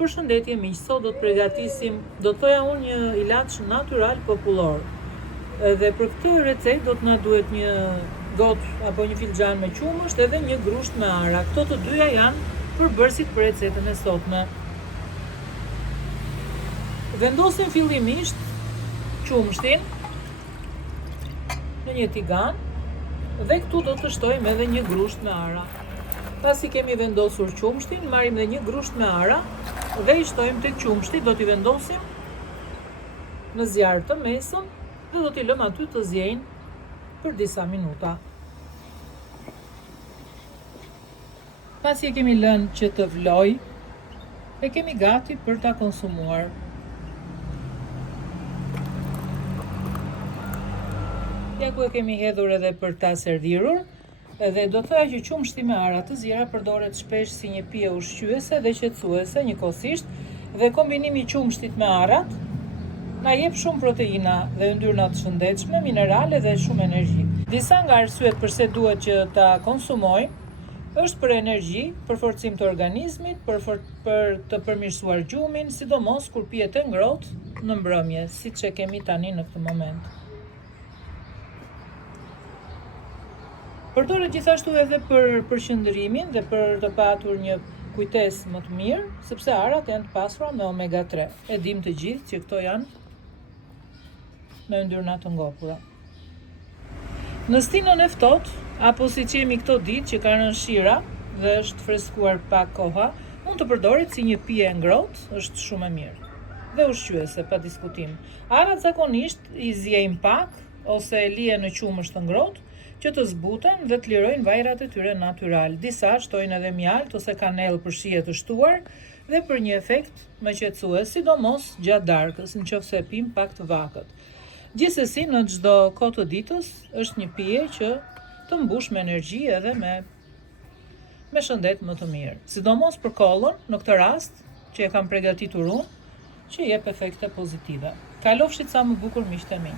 Përshëndetje miq, sot do të përgatisim, do të thoja unë, një ilaç natyral popullor. Dhe për këtë recetë do të na duhet një gotë apo një filxhan me qumësht edhe një grusht me ara. Këto të dyja janë përbërësit për recetën e sotme. Vendosim fillimisht qumështin në një tigan dhe këtu do të shtojmë edhe një grusht me ara. Pasi kemi vendosur qumështin, marrim dhe një grusht me ara dhe i shtojmë tek qumështi, do t'i vendosim në zjarr të mesëm dhe do t'i lëmë aty të zjejnë për disa minuta. Pasi e kemi lënë që të vlojë, e kemi gati për ta konsumuar. Ja ku e kemi hedhur edhe për ta servirur. Edhe do të thoya që qumshti me ara të zjera përdoret shpesh si një pije ushqyese dhe qetësuese njëkohësisht, dhe kombinimi i qumshtit me arat na jep shumë proteina dhe yndyrna të shëndetshme, minerale dhe shumë energji. Disa nga arsyet pse duhet që ta konsumojmë është për energji, për forcim të organizmit, për të përmirësuar gjumin, sidomos kur pihet e ngrohtë në mbrëmje, siç e kemi tani në këtë moment. Përdoret gjithashtu edhe për përqendrimin dhe për të patur një kujtesë më të mirë, sepse arat janë të pasura me omega 3. E dim të gjithë që këto janë me yndyrna të ngopura. Në stinën e ftohtë, apo siç jemi këto ditë që ka rënë shira dhe është freskuar pak koha, mund të përdoret si një pije e ngrohtë, është shumë e mirë. Dhe ushqyese, pa diskutim. Arat zakonisht i zjejmë pak ose e lihen në qumësht të ngrohtë, që të zbuten dhe të lirojnë vajrat e tyre natyral. Disa shtojnë edhe mjalt ose kanellë për shije të shtuar dhe për një efekt më qetësues, sidomos gjatë darkës, nëse pim pak të vakët. Gjithsesi, në çdo kohë të ditës është një pije që të mbush me energji edhe me shëndet më të mirë. Sidomos për kollën, në këtë rast që e kam përgatitur unë, që jep efekte pozitive. Kalofshit sa më bukur miqtë e mi.